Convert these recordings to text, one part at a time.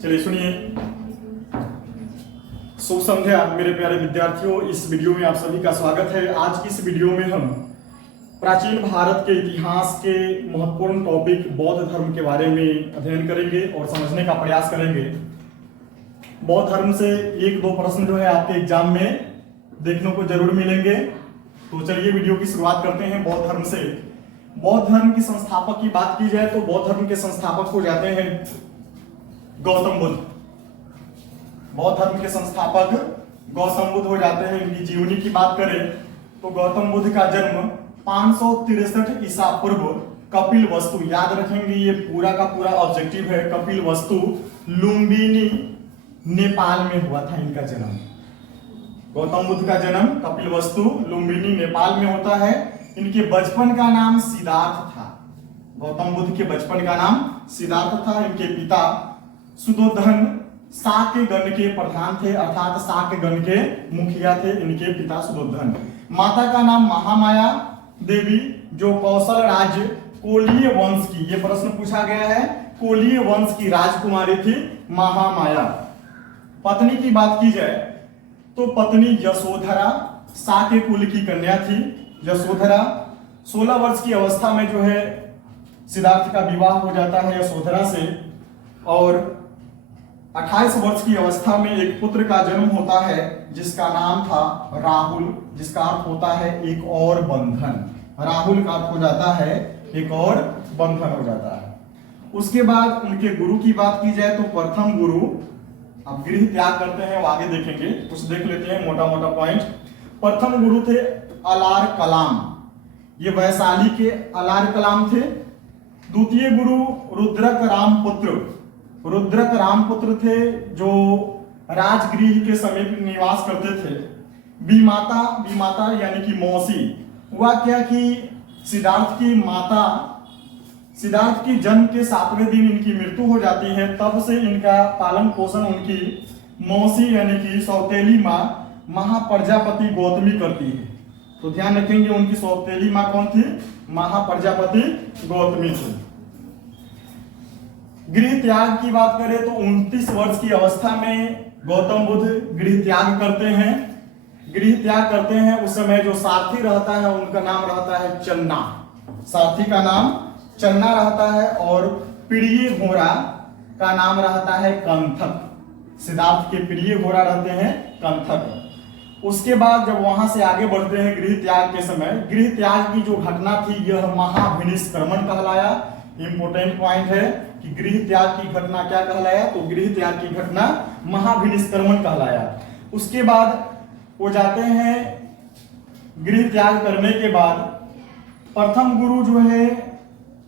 चलिए सुनिए। शुभ संध्या मेरे प्यारे विद्यार्थियों, इस वीडियो में आप सभी का स्वागत है। आज की इस वीडियो में हम प्राचीन भारत के इतिहास के महत्वपूर्ण टॉपिक बौद्ध धर्म के बारे में अध्ययन करेंगे और समझने का प्रयास करेंगे। बौद्ध धर्म से एक दो प्रश्न जो है आपके एग्जाम में देखने को जरूर मिलेंगे। तो चलिए वीडियो की शुरुआत करते हैं बौद्ध धर्म से। बौद्ध धर्म की संस्थापक की बात की जाए तो बौद्ध धर्म के संस्थापक हो जाते हैं गौतम बुद्ध। बौद्ध धर्म के संस्थापक गौतम बुद्ध हो जाते हैं। इनकी जीवनी की बात करें तो गौतम बुद्ध का जन्म 563 ईसा पूर्व कपिल वस्तु, याद रखेंगे ये पूरा का पूरा ऑब्जेक्टिव है, कपिल वस्तु लुम्बिनी नेपाल में हुआ था इनका जन्म। गौतम बुद्ध का जन्म कपिल वस्तु लुम्बिनी नेपाल में होता है। इनके बचपन का नाम सिद्धार्थ था। गौतम बुद्ध के बचपन का नाम सिद्धार्थ था। इनके पिता सुदोधन शाक्य गण के प्रधान थे, अर्थात शाक्य गण के मुखिया थे इनके पिता सुदोधन। माता का नाम महामाया देवी, जो कौशल राज्य कोलीय वंश की, ये प्रश्न पूछा गया है, कोलीय वंश की राजकुमारी थी महामाया। पत्नी की बात की जाए तो पत्नी यशोधरा शाक्य कुल की कन्या थी। यशोधरा 16 वर्ष की अवस्था में जो है सिद्धार्थ का विवाह हो जाता है यशोधरा से, और 28 वर्ष की अवस्था में एक पुत्र का जन्म होता है जिसका नाम था राहुल, जिसका अर्थ होता है एक और बंधन। राहुल का अर्थ हो जाता है एक और बंधन हो जाता है। उसके बाद उनके गुरु की बात की जाए तो प्रथम गुरु, अब गृह त्याग करते हैं वो आगे देखेंगे, कुछ देख लेते हैं मोटा मोटा पॉइंट। प्रथम गुरु थे अलार कलाम, ये वैशाली के अलार कलाम थे। द्वितीय गुरु रुद्रक रामपुत्र, रुद्रक रामपुत्र थे जो राजगृह के समीप निवास करते थे। विमाता, विमाता यानी कि मौसी, हुआ क्या कि सिद्धार्थ की माता, सिद्धार्थ की जन्म के 7वें दिन इनकी मृत्यु हो जाती है। तब से इनका पालन पोषण उनकी मौसी यानी कि सौतेली माँ महाप्रजापति गौतमी करती है। तो ध्यान रखेंगे उनकी सौतेली माँ कौन थी? महाप्रजापति गौतमी थी। गृह त्याग की बात करें तो 29 वर्ष की अवस्था में गौतम बुद्ध गृह त्याग करते हैं। गृह त्याग करते हैं उस समय जो सारथी रहता है उनका नाम रहता है चन्ना, सारथी का नाम चन्ना रहता है, और प्रिय घोड़ा का नाम रहता है कंथक। सिद्धार्थ के प्रिय घोड़ा रहते हैं कंथक। उसके बाद जब वहां से आगे बढ़ते हैं गृह त्याग के समय, गृह त्याग की जो घटना थी यह महाभिनिष्क्रमण कहलाया। इंपोर्टेंट पॉइंट है कि गृह त्याग की घटना क्या कहलाया, तो गृह त्याग की घटना महाभिनिष्क्रमण कहलाया। उसके बाद वो जाते हैं गृह त्याग करने के बाद प्रथम गुरु जो है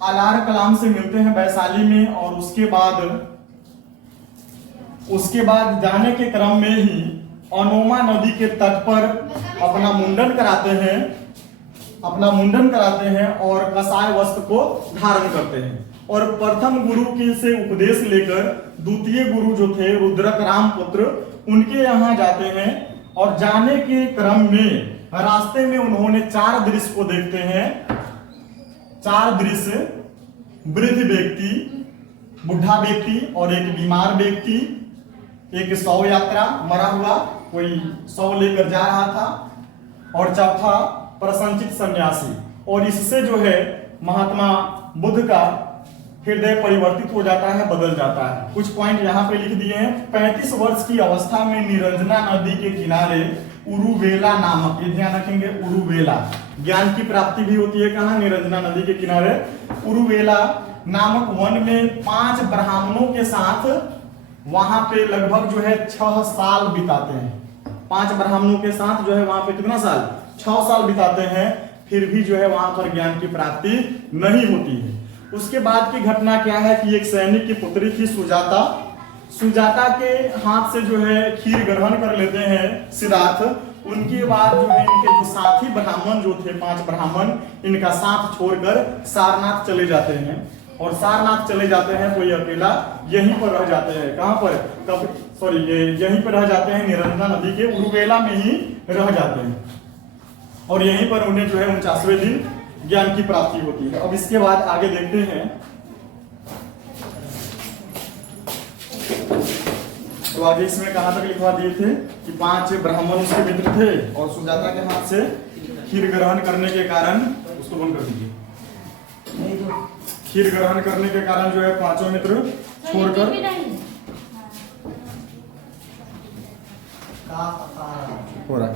अलार कलाम से मिलते हैं वैशाली में, और उसके बाद जाने के क्रम में ही अनोमा नदी के तट पर अपना मुंडन कराते हैं और कसाय वस्त्र को धारण करते हैं। और प्रथम गुरु के से उपदेश लेकर द्वितीय गुरु जो थे रुद्रक रामपुत्र, उनके यहाँ जाते हैं, और जाने के क्रम में रास्ते में उन्होंने 4 दृश्य को देखते हैं। 4 दृश्य, वृद्ध व्यक्ति, बुढ़ा व्यक्ति और एक बीमार व्यक्ति, एक शव यात्रा, मरा हुआ कोई शव लेकर जा रहा था, और चौथा प्रसन्नचित्त सन्यासी। और इससे जो है महात्मा बुद्ध का हृदय परिवर्तित हो जाता है, बदल जाता है। कुछ पॉइंट यहाँ पे लिख दिए हैं। 35 वर्ष की अवस्था में निरंजना नदी के किनारे उरुवेला नामक, ये ध्यान रखेंगे, उरुवेला, ज्ञान की प्राप्ति भी होती है कहाँ? निरंजना नदी के किनारे उरुवेला नामक वन में 5 ब्राह्मणों के साथ वहां पे लगभग जो है 6 साल बिताते हैं। 5 ब्राह्मणों के साथ जो है वहां पे कितना साल? 6 साल बिताते हैं। फिर भी जो है वहां पर ज्ञान की प्राप्ति नहीं होती है। उसके बाद की घटना क्या है कि एक सैनिक की पुत्री थी सुजाता, सुजाता के हाथ से जो है खीर ग्रहण कर लेते हैं सिद्धार्थ। उनके बाद जो है इनके जो साथी ब्राह्मण जो थे 5 ब्राह्मण, इनका साथ छोड़कर सारनाथ चले जाते हैं, और सारनाथ चले जाते हैं तो ये अकेला यहीं पर रह जाते हैं। कहां पर? यहीं पर रह जाते हैं, निरंजना नदी के उरुवेला में ही रह जाते हैं, और यहीं पर उन्हें जो है 49वें दिन ज्ञान की प्राप्ति होती है। अब इसके बाद आगे देखते हैं तो आगे इसमें कहाँ तक लिखवा दिए थे कि 5 ब्राह्मण उसके मित्र थे और सुजाता के हाथ से खीर ग्रहण करने के कारण, उसको बंद कर दीजिए, खीर ग्रहण करने के कारण जो है 5 मित्र छोड़कर हो रहा है,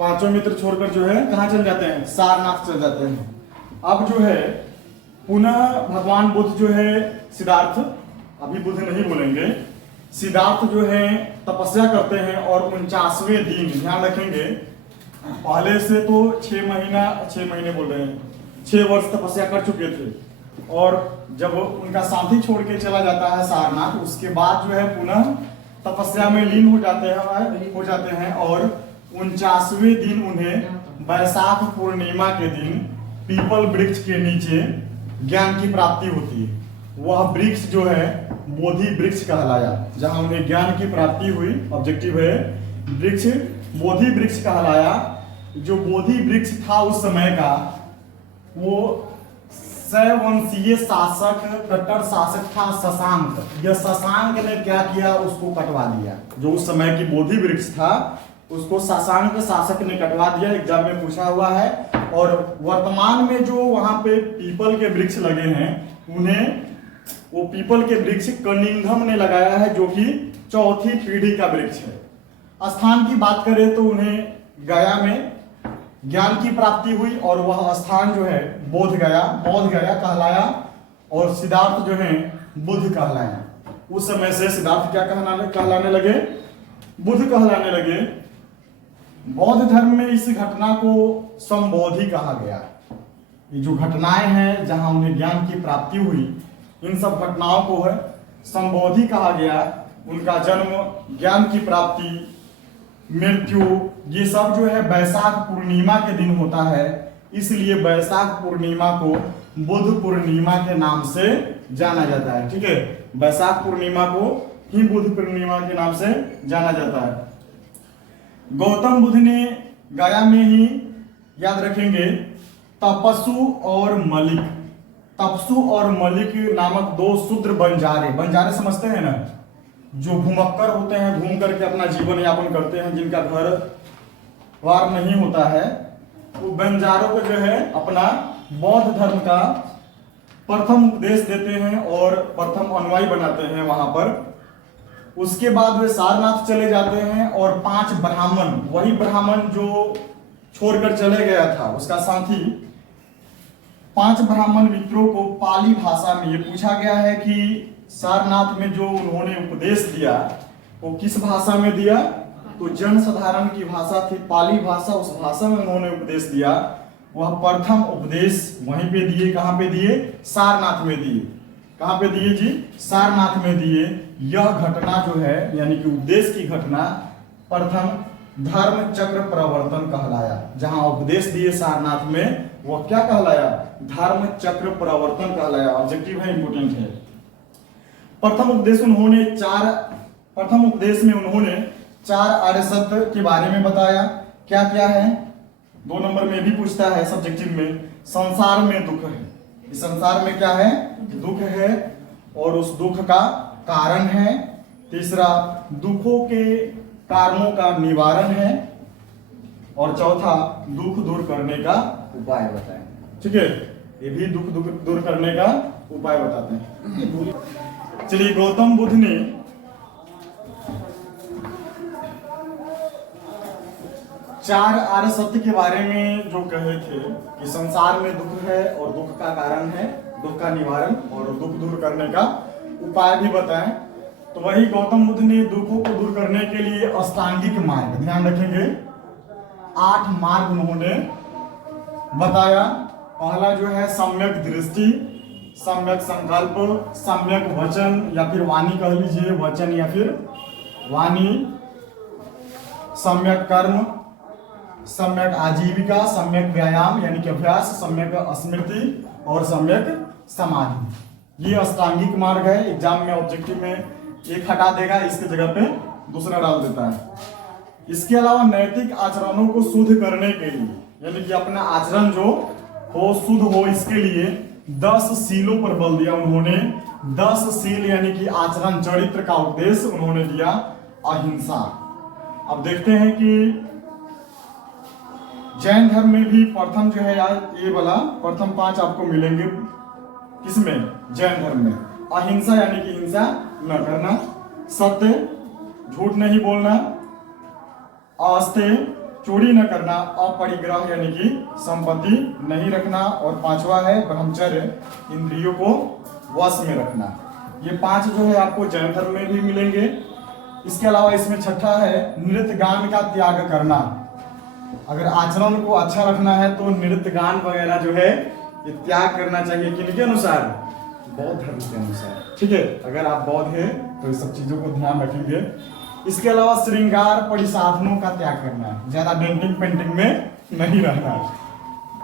5 मित्र छोड़कर जो है कहाँ चल जाते हैं, सारनाथ चल जाते हैं। अब जो है पुनः भगवान बुद्ध जो है सिद्धार्थ, अभी बुद्ध नहीं बोलेंगे, सिद्धार्थ जो है तपस्या करते हैं और 49वें दिन, ध्यान रखेंगे पहले से तो 6 महीने बोल रहे हैं, 6 वर्ष तपस्या कर चुके थे और जब उनका साथी छोड़ के चला जाता है सारनाथ, उसके बाद जो है पुनः तपस्या में लीन हो जाते हैं और 49वें दिन उन्हें वैशाख पूर्णिमा के दिन पीपल वृक्ष के नीचे ज्ञान की प्राप्ति होती है। वह वृक्ष जो है बोधि वृक्ष कहलाया, जहां उन्हें ज्ञान की प्राप्ति हुई, ऑब्जेक्टिव है वृक्ष बोधि वृक्ष कहलाया। जो बोधि वृक्ष था उस समय का, वो सैवंशीय शासक, कट्टर शासक था शशांक। यह शशांक ने क्या किया, उसको कटवा दिया। जो उस समय की बोधि वृक्ष था उसको शशांक शासक ने कटवा दिया, एग्जाम में पूछा हुआ है। और वर्तमान में जो वहां पे पीपल के वृक्ष लगे हैं, उन्हें वो पीपल के वृक्ष कनिंघम ने लगाया है, जो कि 4थी पीढ़ी का वृक्ष है। स्थान की बात करें तो उन्हें गया में ज्ञान की प्राप्ति हुई और वह स्थान जो है बोध गया कहलाया और सिद्धार्थ जो है बुद्ध कहलाया। उस समय से सिद्धार्थ क्या कहलाने लगे, बुद्ध कहलाने लगे। बौद्ध धर्म में इस घटना को संबोधि कहा गया। ये जो घटनाएं हैं जहां उन्हें ज्ञान की प्राप्ति हुई, इन सब घटनाओं को है संबोधि कहा गया। उनका जन्म, ज्ञान की प्राप्ति, मृत्यु, ये सब जो है वैशाख पूर्णिमा के दिन होता है। इसलिए वैशाख पूर्णिमा को बुद्ध पूर्णिमा के नाम से जाना जाता है। ठीक है, वैशाख पूर्णिमा को ही बुद्ध पूर्णिमा के नाम से जाना जाता है। गौतम बुद्ध ने गया में ही, याद रखेंगे, तपस्सु और मलिक नामक 2 शूद्र बंजारे समझते हैं ना, जो घुमक्कर होते हैं, घूम करके अपना जीवन यापन करते हैं, जिनका घर वार नहीं होता है, वो बंजारों को जो है अपना बौद्ध धर्म का प्रथम उपदेश देते हैं और प्रथम अनुयायी बनाते हैं वहां पर। उसके बाद वे सारनाथ चले जाते हैं और 5 ब्राह्मण, वही ब्राह्मण जो छोड़कर चले गया था, उसका साथी, 5 ब्राह्मण मित्रों को पाली भाषा में ये पूछा गया है कि सारनाथ में जो उन्होंने उपदेश दिया वो किस भाषा में दिया, तो जनसाधारण की भाषा थी पाली भाषा, उस भाषा में उन्होंने उपदेश दिया। वह प्रथम उपदेश वहीं पे दिए, कहां पे दिए, सारनाथ में दिए। कहां पे दिए जी, सारनाथ में दिए। यह घटना जो है यानी कि उपदेश की घटना प्रथम धर्म चक्र प्रवर्तन कहलाया। जहां उपदेश दिए सारनाथ में, वह क्या कहलाया, धर्म चक्र प्रवर्तन कहलाया। ऑब्जेक्टिव है, इंपोर्टेंट है। प्रथम उपदेश में उन्होंने 4 आर्य सत्य के बारे में बताया। क्या क्या है, 2 नंबर में भी पूछता है सब्जेक्टिव में, संसार में दुख है। इस संसार में क्या है, दुख है और उस दुख का कारण है। तीसरा, दुखों के कारणों का निवारण है। और चौथा, दुख दूर करने का उपाय बताएं। ठीक है, ये भी दुख दूर करने का उपाय बताते हैं। चलिए, गौतम बुद्ध ने चार आर्य सत्य के बारे में जो कहे थे कि संसार में दुख है और दुख का कारण है, दुख का निवारण और दुख दूर करने का उपाय भी बताएं। तो वही गौतम बुद्ध ने दुखों को दूर करने के लिए अष्टांगिक मार्ग, ध्यान रखेंगे, 8 मार्ग उन्होंने बताया। पहला जो है सम्यक दृष्टि, सम्यक संकल्प, सम्यक वचन या फिर वाणी कह लीजिए, वचन या फिर वाणी, सम्यक कर्म, सम्यक आजीविका, सम्यक व्यायाम यानी कि अभ्यास, सम्यक स्मृति और सम्यक समाधि। ये अष्टांगिक मार्ग है। एग्जाम में ऑब्जेक्टिव में एक हटा देगा, इसके जगह पे दूसरा डाल देता है। इसके अलावा नैतिक आचरणों को शुद्ध करने के लिए, यानी कि अपना आचरण जो हो शुद्ध हो, इसके लिए 10 सीलों पर बल दिया उन्होंने, 10 शील यानी कि आचरण चरित्र का उपदेश उन्होंने दिया, अहिंसा। अब देखते हैं कि जैन धर्म में भी प्रथम जो है यार, ये वाला प्रथम 5 आपको मिलेंगे किसमें? जैन धर्म में। अहिंसा यानी कि हिंसा न करना, सत्य झूठ नहीं बोलना, अस्तेय चोरी न करना, अपरिग्रह यानी कि संपत्ति नहीं रखना, और 5वां है ब्रह्मचर्य, इंद्रियों को वश में रखना। ये 5 जो है आपको जैन धर्म में भी मिलेंगे। इसके अलावा इसमें 6ठा है नृत्य गान का त्याग करना। अगर आचरण को अच्छा रखना है तो नृत्य गान वगैरह जो है ये त्याग करना चाहिए। किनके अनुसार? बौद्ध धर्म के अनुसार। ठीक है, अगर आप बौद्ध हैं तो इस सब चीजों को ध्यान रखेंगे। इसके अलावा श्रृंगार परिसाधनों का त्याग करना है, ज्यादा डेंटिंग पेंटिंग में नहीं रहना।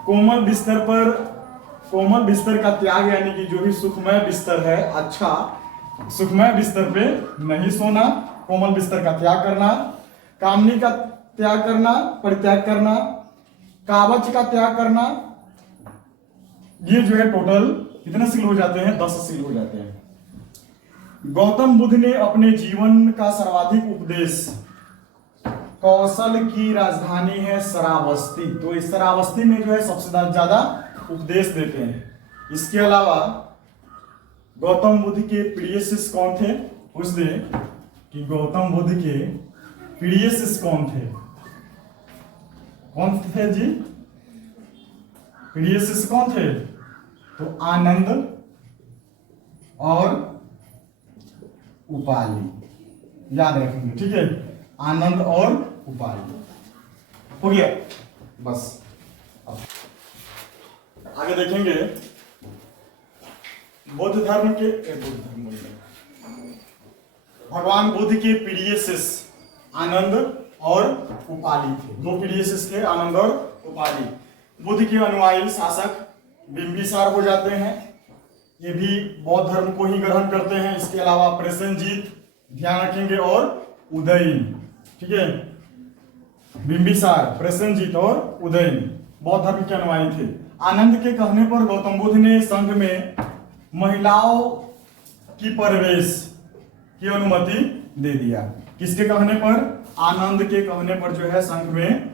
कोमल बिस्तर का त्याग यानी कि जो भी सुखमय बिस्तर है, अच्छा सुखमय बिस्तर पे नहीं सोना, कोमल बिस्तर का त्याग करना। कामनी का त्याग करना, परित्याग करना, कावच का त्याग करना। ये जो है टोटल कितने शील हो जाते हैं? 10 शील हो जाते हैं। गौतम बुद्ध ने अपने जीवन का सर्वाधिक उपदेश कौशल की राजधानी है श्रावस्ती, तो इस श्रावस्ती में जो है सबसे ज्यादा उपदेश देते हैं। इसके अलावा गौतम बुद्ध के प्रिय शिष्य कौन थे? पूछ दे कि गौतम बुद्ध के प्रिय शिष्य कौन थे? कौन थे जी? प्रिय शिष्य कौन थे? तो आनंद और उपाली, याद रखेंगे। ठीक है, आनंद और उपाली हो गया बस। अब आगे देखेंगे बौद्ध धर्म के भगवान बुद्ध के प्रिय शिष्य आनंद और उपाली थे। 2 प्रिय शिष्य थे, आनंद और उपाली। बुद्ध के अनुयायी शासक बिंबिसार हो जाते हैं, ये भी बौद्ध धर्म को ही ग्रहण करते हैं। इसके अलावा प्रसेनजीत ध्यान रखेंगे और उदयन। ठीक है, बिंबिसार, प्रसेनजीत और उदयन बौद्ध धर्म के अनुयायी थे। आनंद के कहने पर गौतम बुद्ध ने संघ में महिलाओं की प्रवेश की अनुमति दे दिया। किसके कहने पर? आनंद के कहने पर जो है संघ में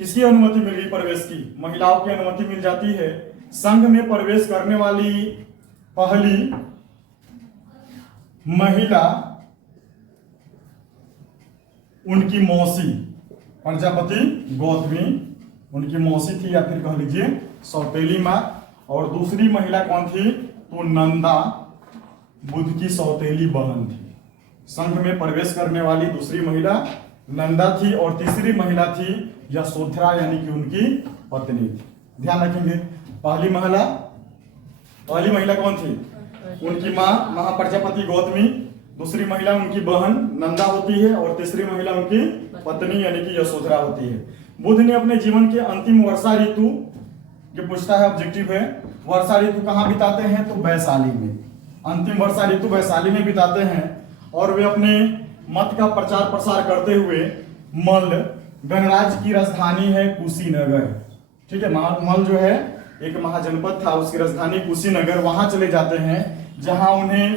किसकी अनुमति मिल गई? प्रवेश की, महिलाओं की अनुमति मिल जाती है। संघ में प्रवेश करने वाली पहली महिला उनकी मौसी प्रजापति गौतमी, उनकी मौसी थी या फिर कह लीजिए सौतेली माँ। और दूसरी महिला कौन थी? तो नंदा बुद्ध की सौतेली बहन थी। संघ में प्रवेश करने वाली दूसरी महिला नंदा थी और तीसरी महिला थी यशोधरा यानी कि उनकी पत्नी थी। ध्यान रखेंगे, पहली महिला कौन थी? उनकी माँ महाप्रजापति गौतमी, दूसरी महिला उनकी बहन नंदा होती है और तीसरी महिला उनकी पत्नी यानी कि यशोधरा होती है। बुद्ध ने अपने जीवन के अंतिम वर्षा ऋतु, जो पूछता है ऑब्जेक्टिव है, वर्षा ऋतु कहाँ बिताते हैं? तो वैशाली में। अंतिम वर्षा ऋतु वैशाली में बिताते हैं और वे अपने मत का प्रचार प्रसार करते हुए मल्ल गणराज्य की राजधानी है कुशीनगर। ठीक है, मल्ल जो है एक महाजनपद था, उसकी राजधानी कुशीनगर, वहां चले जाते हैं जहां उन्हें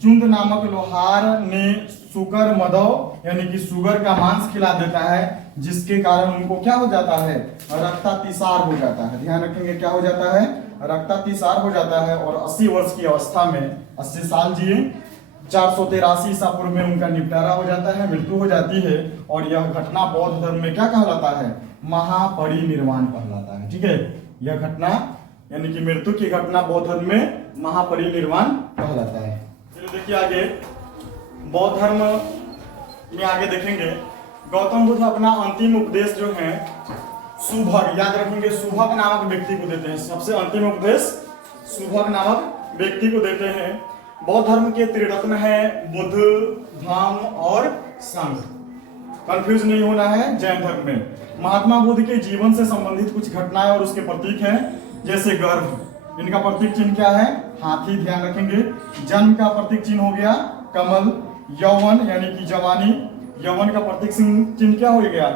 चुंद नामक लोहार ने सुकर मदव यानी कि सुगर का मांस खिला देता है, जिसके कारण उनको क्या हो जाता है? रक्तातिसार हो जाता है। ध्यान रखेंगे, क्या हो जाता है? रक्तातिसार हो जाता है। और 80 वर्ष की अवस्था में 80 साल जिए। 483 ईसा पूर्व में उनका निपटारा हो जाता है, मृत्यु हो जाती है। और यह घटना बौद्ध धर्म में क्या कहलाता है? महापरिनिर्वाण कहलाता है। ठीक है, यह घटना यानी कि मृत्यु की घटना बौद्ध धर्म में महापरिनिर्वाण कहलाता है। चलिए देखिए आगे बौद्ध धर्म में आगे देखेंगे गौतम बुद्ध अपना अंतिम उपदेश जो है सुभग, याद रखेंगे, सुभग नामक व्यक्ति को देते हैं। सबसे अंतिम उपदेश सुभग नामक व्यक्ति को देते हैं। बौद्ध धर्म के त्रिरत्न है बुद्ध, धम्म और संघ। कंफ्यूज नहीं होना है जैन धर्म में। महात्मा बुद्ध के जीवन से संबंधित कुछ घटनाएं और उसके प्रतीक हैं, जैसे गर्भ, इनका प्रतीक चिन्ह क्या है? हाथी, ध्यान रखेंगे। जन्म का प्रतीक चिन्ह हो गया कमल। यौवन यानी कि जवानी, यौवन का प्रतीक चिन्ह क्या हो गया?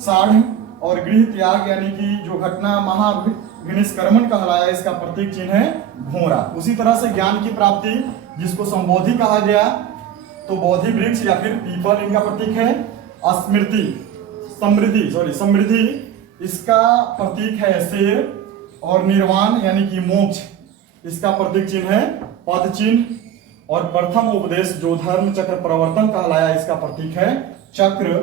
साढ़। और गृह त्याग यानी कि जो घटना निष्कर्मण कहलाया, इसका प्रतीक चिन्ह है घोड़ा। उसी तरह से ज्ञान की प्राप्ति जिसको संबोधि कहा गया, तो बोधि वृक्ष या फिर पीपल इनका प्रतीक है। स्मृति समृद्धि इसका प्रतीक है शेर। और निर्वाण यानी कि मोक्ष, इसका प्रतीक चिन्ह है पद चिन्ह। और प्रथम उपदेश जो धर्म चक्र प्रवर्तन कहलाया, इसका प्रतीक है चक्र।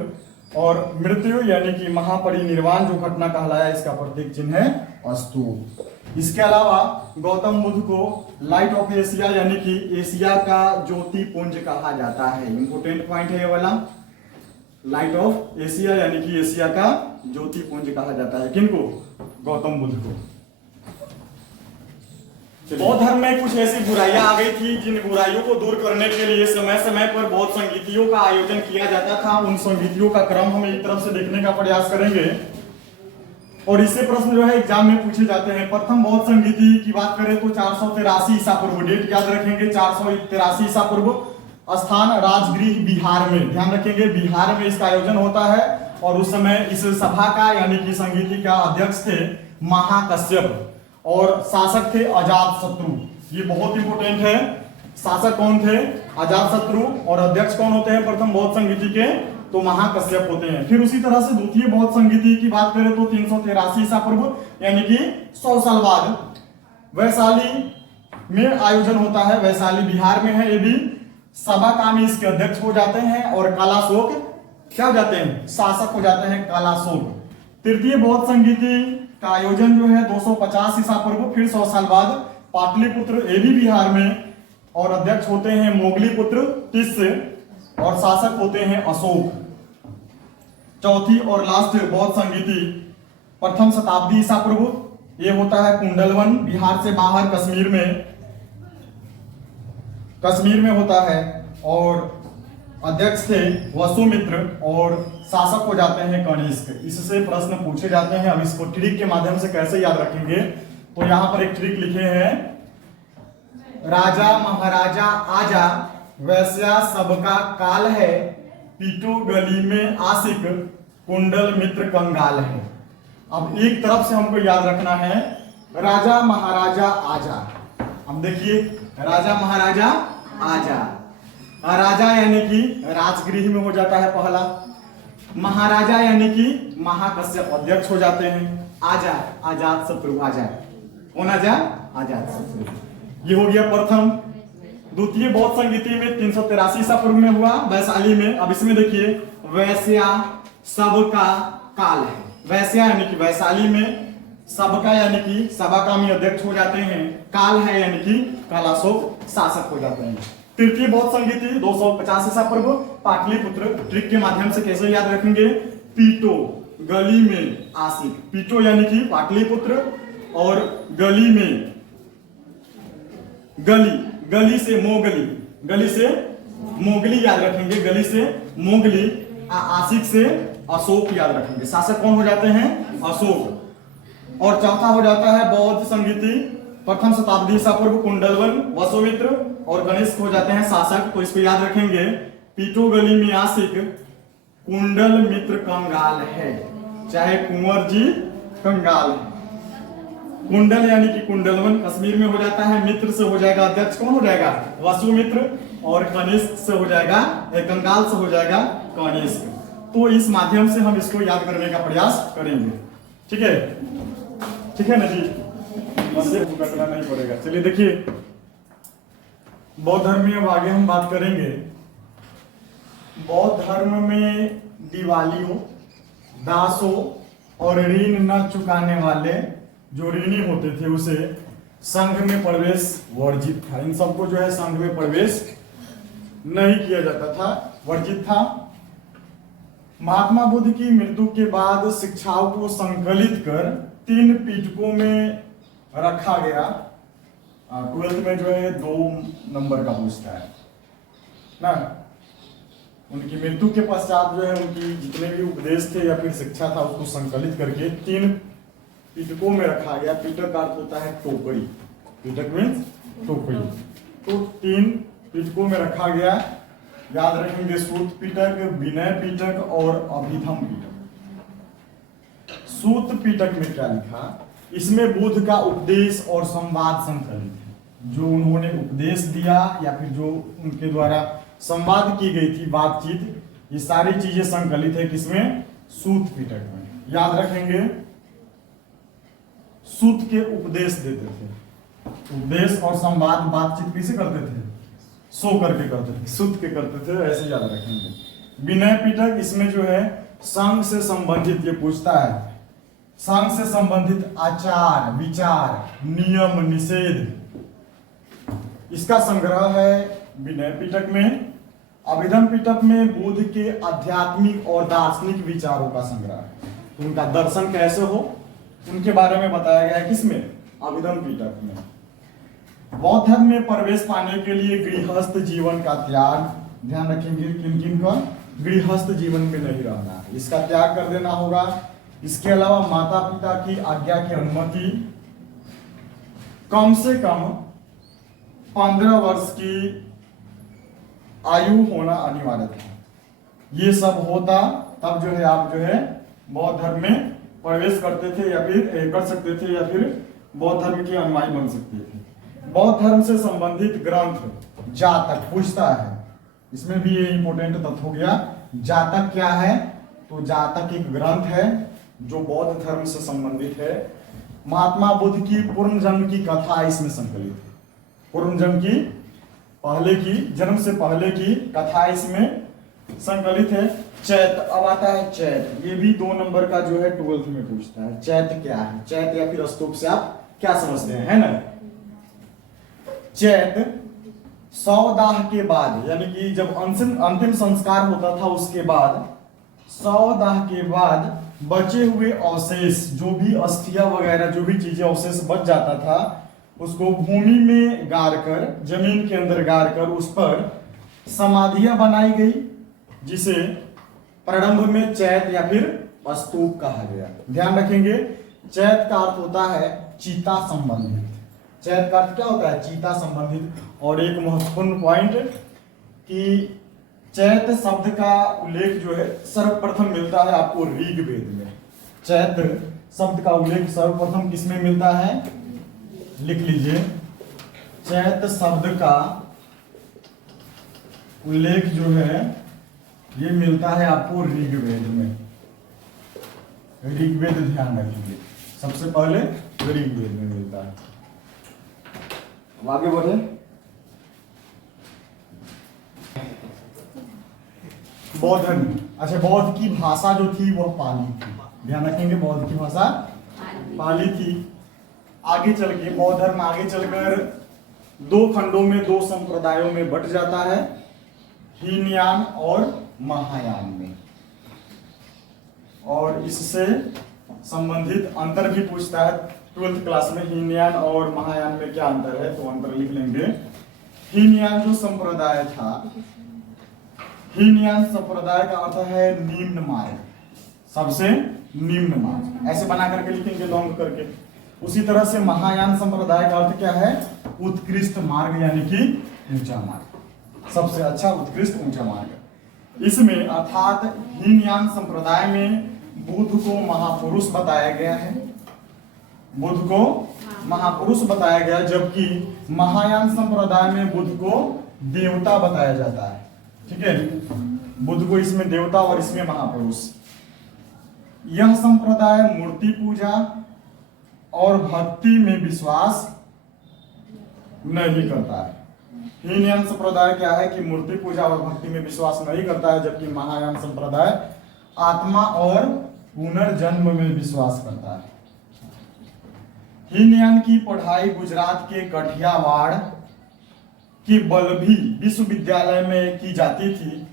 और मृत्यु यानी कि महापरिनिर्वाण जो घटना कहलाया, इसका प्रतीक चिन्ह है स्तूप। इसके अलावा गौतम बुद्ध को लाइट ऑफ एशिया यानी कि एशिया का ज्योति पुंज कहा जाता है। इंपोर्टेंट पॉइंट है ये वाला, लाइट ऑफ एशिया यानी कि एशिया का ज्योति पुंज कहा जाता है। किनको? गौतम बुद्ध को। बौद्ध धर्म में कुछ ऐसी बुराइयां आ गई थी जिन बुराइयों को दूर करने के लिए समय समय पर बौद्ध संगीतियों का आयोजन किया जाता था। उन संगीतियों का क्रम हम एक तरफ से देखने का प्रयास करेंगे और इससे प्रश्न जो है एग्जाम में पूछे जाते हैं। प्रथम बौद्ध संगीति की बात करें तो 483 ईसा पूर्व, डेट याद रखेंगे 483 ईसा पूर्व, स्थान राजगृह बिहार में, ध्यान रखेंगे बिहार में इसका आयोजन होता है। और उस समय इस सभा का यानी कि संगीति का अध्यक्ष थे महाकश्यप और शासक थे अजातशत्रु। ये बहुत इंपोर्टेंट है। शासक कौन थे? अजातशत्रु। और अध्यक्ष कौन होते हैं प्रथम बौद्ध संगीति के? तो महाकश्यप होते हैं। फिर उसी तरह से द्वितीय बौद्ध संगीति की बात करें तो 383 ईसा पूर्व यानी कि 100 साल बाद वैशाली में आयोजन होता है। वैशाली बिहार में है। ये भी सभा कामी इसके अध्यक्ष हो जाते हैं और कालाशोक क्या हो जाते हैं? शासक हो जाते हैं कालाशोक। तृतीय बौद्ध संगीति का आयोजन जो है 250 ईसा पूर्व, फिर 100 साल बाद पाटलिपुत्र, ये भी बिहार में, और अध्यक्ष होते हैं मोगलीपुत्र तिस्य और शासक होते हैं अशोक। चौथी और लास्ट बौद्ध संगीति प्रथम शताब्दी ईसा पूर्व, ये होता है कुंडलवन, बिहार से बाहर कश्मीर में होता है। और अध्यक्ष थे वसुमित्र और शासक हो जाते हैं कनिष्क। इससे प्रश्न पूछे जाते हैं। अब इसको ट्रिक के माध्यम से कैसे याद रखेंगे, तो यहां पर एक ट्रिक लिखे हैं, राजा महाराजा आजा, वैश्या सबका काल है, पीटो गली में आशिक, कुंडल मित्र कंगाल है। अब एक तरफ से हमको याद रखना है राजा महाराजा आजा। अब देखिए राजा महाराजा आजा, राजा यानी कि राजगृह में हो जाता है पहला, महाराजा यानी कि महाकश्यप अध्यक्ष हो जाते हैं, आजा अजातशत्रु, आजा कौन? आजा अजातशत्रु। ये हो गया प्रथम। द्वितीय बौद्ध संगीति में 383 ईसा पूर्व में हुआ वैशाली में। अब इसमें देखिए वैश्या सबका काल है। वैश्या यानी कि वैशाली में, सबका यानी कि सभाकामी अध्यक्ष हो जाते हैं, काल है यानी कि कालाशोक शासक हो जाते हैं। तृतीय बौद्ध संगीति 250 ईसा पूर्व, पाटलिपुत्र। ट्रिक के माध्यम से कैसे याद रखेंगे? पीटो गली में आशिक, पीटो यानी कि पाटलिपुत्र, और गली में, गली से मोगली याद रखेंगे, गली से मोगली, आशिक से अशोक याद रखेंगे। शासक कौन हो जाते हैं? अशोक। और चौथा हो जाता है बौद्ध संगीति प्रथम शताब्दी ईसा पूर्व, कुंडलवन, वसुमित्र और कनिष्क हो जाते हैं शासक। तो इसको याद रखेंगे, पीटो गली में आशिक, कुंडल मित्र कंगाल है, चाहे कुंवर जी कंगाल है। कुंडल यानी कि कुंडलवन कश्मीर में हो जाता है, मित्र से हो जाएगा अध्यक्ष कौन हो जाएगा? वसुमित्र, और कनिष्क से हो जाएगा, कंगाल से हो जाएगा कनिष्क। तो इस माध्यम से हम इसको याद करने का प्रयास करेंगे। ठीक है ना जी, कटना नहीं पड़ेगा। चलिए देखिए बौद्ध धर्म में अब आगे हम बात करेंगे। बौद्ध धर्म में दिवालियों, दासों और ऋण न चुकाने वाले जो ऋणी होते थे उसे संघ में प्रवेश वर्जित था। इन सबको जो है संघ में प्रवेश नहीं किया जाता था, वर्जित था। महात्मा बुद्ध की मृत्यु के बाद शिक्षाओं को संकलित कर 3 पीठकों में रखा गया। 12th में जो है 2 नंबर का पूछता है ना। उनकी मृत्यु के पश्चात जो है उनकी जितने भी उपदेश थे या फिर शिक्षा था उसको संकलित करके 3 पीठकों में रखा गया। पीठक का अर्थ होता है टोकरी, पीठक मीन्स टोकरी। तो 3 पीठकों में रखा गया। याद रखेंगे सूत पीठक, विनय पीठक और अभिधम पीठक। सूत पीठक में क्या लिखा? इसमें बुद्ध का उपदेश और संवाद संकलित है। जो उन्होंने उपदेश दिया या फिर जो उनके द्वारा संवाद की गई थी, बातचीत, ये सारी चीजें संकलित है किसमें? सूत पिटक में। याद रखेंगे, सूत के उपदेश देते थे। उपदेश और संवाद बातचीत कैसे करते थे? सो करके करते थे, सूत के करते थे, ऐसे याद रखेंगे। विनय पिटक इसमें जो है संघ से संबंधित ये पूछता है, संघ से संबंधित आचार विचार नियम निषेध, इसका संग्रह है विनय पिटक में। अभिधम पिटक में बुद्ध के आध्यात्मिक और दार्शनिक विचारों का संग्रह है। उनका दर्शन कैसे हो उनके बारे में बताया गया है किसमें? अभिधम पिटक में। बौद्ध धर्म में प्रवेश पाने के लिए गृहस्थ जीवन का त्याग, ध्यान रखेंगे किन किन का? गृहस्थ जीवन में नहीं रहना है, इसका त्याग कर देना होगा। इसके अलावा माता पिता की आज्ञा की अनुमति, कम से कम 15 वर्ष की आयु होना अनिवार्य था। ये सब होता तब जो है आप जो है बौद्ध धर्म में प्रवेश करते थे या फिर कर सकते थे या फिर बौद्ध धर्म के अनुयायी बन सकते थे। बौद्ध धर्म से संबंधित ग्रंथ जातक पूछता है, इसमें भी ये इंपॉर्टेंट तथ्य हो गया। जातक क्या है? तो जातक एक ग्रंथ है जो बौद्ध धर्म से संबंधित है। महात्मा बुद्ध की पूर्ण जन्म की कथा इसमें संकलित है। पूर्ण जन्म की पहले की, जन्म से पहले की कथा इसमें संकलित है। चैत, अब आता है चैत, ये भी 2 नंबर का जो है 12th में पूछता है। चैत क्या है? चैत या फिर स्तूप से आप क्या समझते हैं, है ना? चैत 100 दाह के बाद, यानी कि जब अंतिम संस्कार होता था उसके बाद 100 दाह के बाद बचे हुए अवशेष, जो भी अस्थियां वगैरह जो भी चीजें अवशेष बच जाता था, उसको भूमि में गाड़ कर, जमीन के अंदर गाड़ कर उस पर समाधियां बनाई गई, जिसे प्रारंभ में चैत या फिर स्तूप कहा गया। ध्यान रखेंगे, चैत का अर्थ होता है चीता संबंधित। चैत का अर्थ क्या होता है? चीता संबंधित। और एक महत्वपूर्ण पॉइंट कि चैत शब्द का उल्लेख जो है सर्वप्रथम मिलता है आपको ऋग्वेद में। चैत शब्द का उल्लेख सर्वप्रथम किसमें मिलता है? लिख लीजिए, चैत शब्द का उल्लेख जो है ये मिलता है आपको ऋग्वेद में। ऋग्वेद ध्यान रखिए, सबसे पहले ऋग्वेद में मिलता है। अब आगे बढ़े, बौद्ध धर्म। अच्छा, बौद्ध की भाषा जो थी वह पाली थी। ध्यान रखेंगे, बौद्ध की भाषा पाली थी। आगे चल के बौद्ध धर्म आगे चलकर 2 खंडों में, 2 संप्रदायों में बट जाता है, हीनयान और महायान में। और इससे संबंधित अंतर भी पूछता है 12th क्लास में। हीनयान और महायान में क्या अंतर है, तो अंतर लिख लेंगे। हीनयान जो संप्रदाय था, हीनयान संप्रदाय का अर्थ है निम्न मार्ग, सबसे निम्न मार्ग, ऐसे बना करके लिखेंगे लॉन्ग करके। उसी तरह से महायान संप्रदाय का अर्थ क्या है? उत्कृष्ट मार्ग, यानी कि ऊंचा मार्ग, सबसे अच्छा उत्कृष्ट ऊंचा मार्ग। इसमें अर्थात हीनयान संप्रदाय में बुद्ध को महापुरुष बताया गया है, बुद्ध को महापुरुष बताया गया, जबकि महायान संप्रदाय में बुद्ध को देवता बताया जाता है। ठीक है, बुद्ध को इसमें देवता और इसमें महापुरुष। यह संप्रदाय मूर्ति पूजा और भक्ति में विश्वास नहीं करता है। हीनयान संप्रदाय क्या है कि मूर्ति पूजा और भक्ति में विश्वास नहीं करता है, जबकि महायान संप्रदाय आत्मा और पुनर्जन्म में विश्वास करता है। हीनयान की पढ़ाई गुजरात के कठियावाड़ के बल्लभी विश्वविद्यालय में की जाती थी,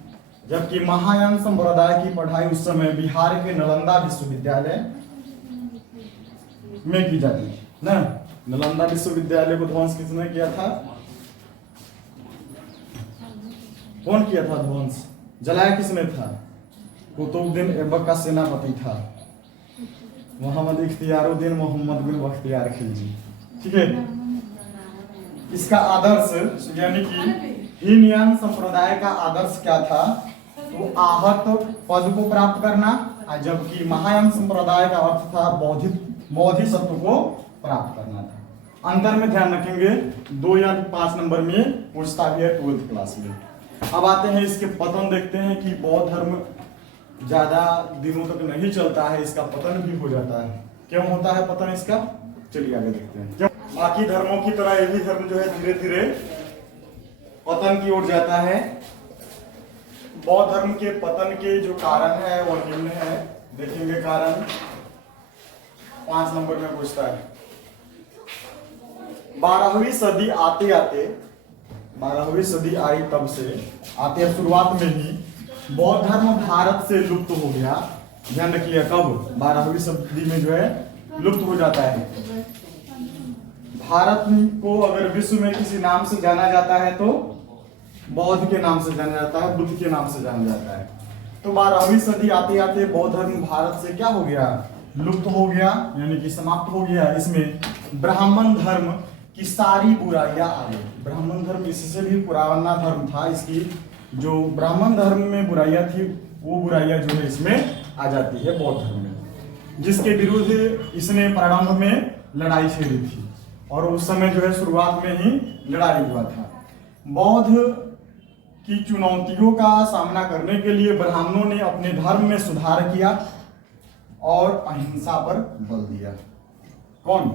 जबकि महायान संप्रदाय की पढ़ाई उस समय बिहार के नालंदा विश्वविद्यालय में की जाती थी ना। नालंदा विश्वविद्यालय को ध्वंस किसने किया था? कौन किया था ध्वंस? जलाया किसने था? कुतुबुद्दीन ऐबक का सेनापति था, मोहम्मद इख्तियारुद्दीन मोहम्मद बिन बख्तियार खिलजी। ठीक है, इसका आदर्श यानी कि हीनयान संप्रदाय का आदर्श क्या था? तो आहत पद को प्राप्त करना, जबकि महायान संप्रदाय का अर्थ था बौद्धिक बोधिसत्व को प्राप्त करना था। अंतर में ध्यान रखेंगे 2 या 5 नंबर में पूछता भी है 12th क्लास में। अब आते हैं इसके पतन, देखते हैं कि बौद्ध धर्म ज्यादा दिनों तक नहीं चलता है, इसका पतन भी हो जाता है। क्यों होता है पतन इसका, चलिए आगे देखते हैं। क्यों बाकी धर्मों की तरह ये भी धर्म जो है धीरे धीरे पतन की ओर जाता है। बौद्ध धर्म के पतन के जो कारण है वो निम्न है, देखेंगे कारण 5 नंबर में पूछता है। 12वीं सदी आते आते, 12वीं सदी आई तब से आते शुरुआत में ही बौद्ध धर्म भारत से लुप्त हो गया। ध्यान रखिए कब, 12वीं सदी में जो है लुप्त हो जाता है। भारत को अगर विश्व में किसी नाम से जाना जाता है तो बौद्ध के नाम से जाना जाता है, बुद्ध के नाम से जाना जाता है। तो 12वीं सदी आते आते बौद्ध धर्म भारत से क्या हो गया, लुप्त हो गया, यानी कि समाप्त हो गया। इसमें ब्राह्मण धर्म की सारी बुराइयां आ गई। ब्राह्मण धर्म इससे भी पुराना धर्म था, इसकी जो ब्राह्मण धर्म में बुराइयां थी वो बुराइयां जो है इसमें आ जाती है बौद्ध धर्म में, जिसके विरुद्ध इसने प्रारंभ में लड़ाई छेड़ी थी और उस समय जो है शुरुआत में ही लड़ाई हुआ था। बौद्ध की चुनौतियों का सामना करने के लिए ब्राह्मणों ने अपने धर्म में सुधार किया और अहिंसा पर बल दिया। कौन,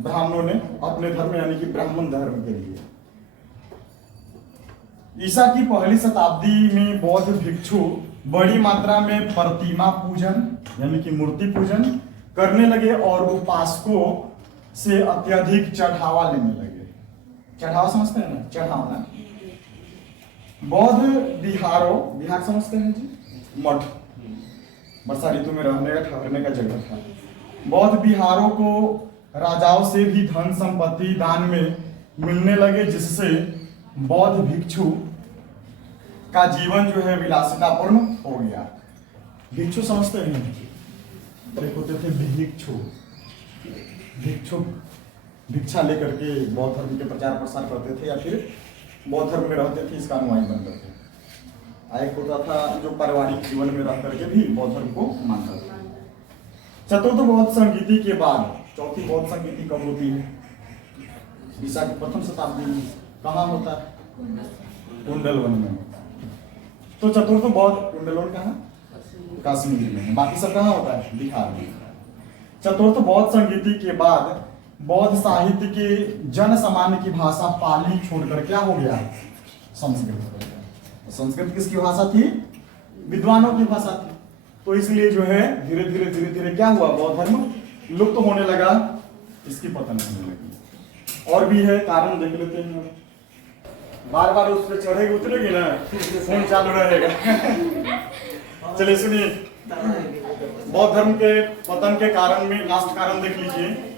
ब्राह्मणों ने अपने धर्म यानी कि ब्राह्मण धर्म के लिए। ईसा की पहली शताब्दी में बौद्ध भिक्षु बड़ी मात्रा में प्रतिमा पूजन यानी कि मूर्ति पूजन करने लगे और उपासकों से अत्यधिक चढ़ावा लेने लगे। चढ़ावा समझते हैं ना, चढ़ावा। बौद्ध बिहार समझते हैं जी, मठ, वर्षा ऋतु में रहने का ठहरने का जगह था। बौद्ध बिहारों को राजाओं से भी धन संपत्ति दान में मिलने लगे, जिससे बौद्ध भिक्षु का जीवन जो है विलासितापूर्ण हो गया। भिक्षु समझते हैं, एक होते थे भिक्षु, भिक्षु भिक्षा लेकर के बौद्ध धर्म के प्रचार प्रसार करते थे या फिर बौद्ध धर्म में रहते थे, इसका अनुयायी बनते थे। एक होता था जो पारिवारिक जीवन में रह करके भी बौद्ध धर्म को मानता था। चतुर्थ बौद्ध संगीति के बाद चौथी बौद्ध संगीति कब होती है, ईसा की प्रथम शताब्दी में। कहाँ होता है, कुंडलवन में। तो चतुर्थ बौद्ध कुंडलवन कहाँ, कश्मीर में। बाकी सब कहाँ होता है, बिहार में। चतुर्थ बौद्ध संगीति के बाद बौद्ध साहित्य के जन सामान्य की भाषा पाली छोड़कर क्या हो गया, संस्कृत। संस्कृत किसकी भाषा थी, विद्वानों की भाषा थी। तो इसलिए जो है धीरे धीरे क्या हुआ, बौद्ध धर्म लुप्त होने लगा, इसकी पतन होने लगी। और भी है कारण, देख लेते हैं। बार बार उस पर चढ़ेगी उतरेगी ना, फोन चालू रहेगा। चलिए सुनिए, बौद्ध धर्म के पतन के कारण में लास्ट कारण देख लीजिए।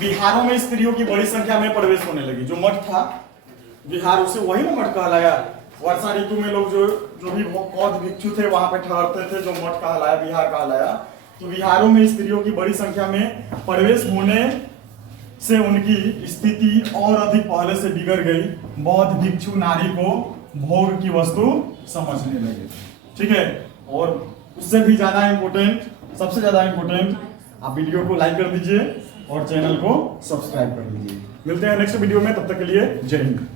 बिहारों में स्त्रियों की बड़ी संख्या में प्रवेश होने लगी। जो मठ था बिहार, उसे वही ना मठ कहलाया। वर्षा ऋतु में लोग जो भी बौद्ध भिक्षु थे वहां पे ठहरते थे, जो मठ कहलाया, बिहार कहलाया। तो बिहारों में स्त्रियों की बड़ी संख्या में प्रवेश होने से उनकी स्थिति और अधिक पहले से बिगड़ गई। बौद्ध भिक्षु नारी को भोग की वस्तु समझने लगे, ठीक है। और उससे भी ज्यादा इंपॉर्टेंट, सबसे ज्यादा इंपॉर्टेंट, आप वीडियो को लाइक कर दीजिए और चैनल को सब्सक्राइब कर लीजिए। मिलते हैं नेक्स्ट वीडियो में, तब तक के लिए जय हिंद।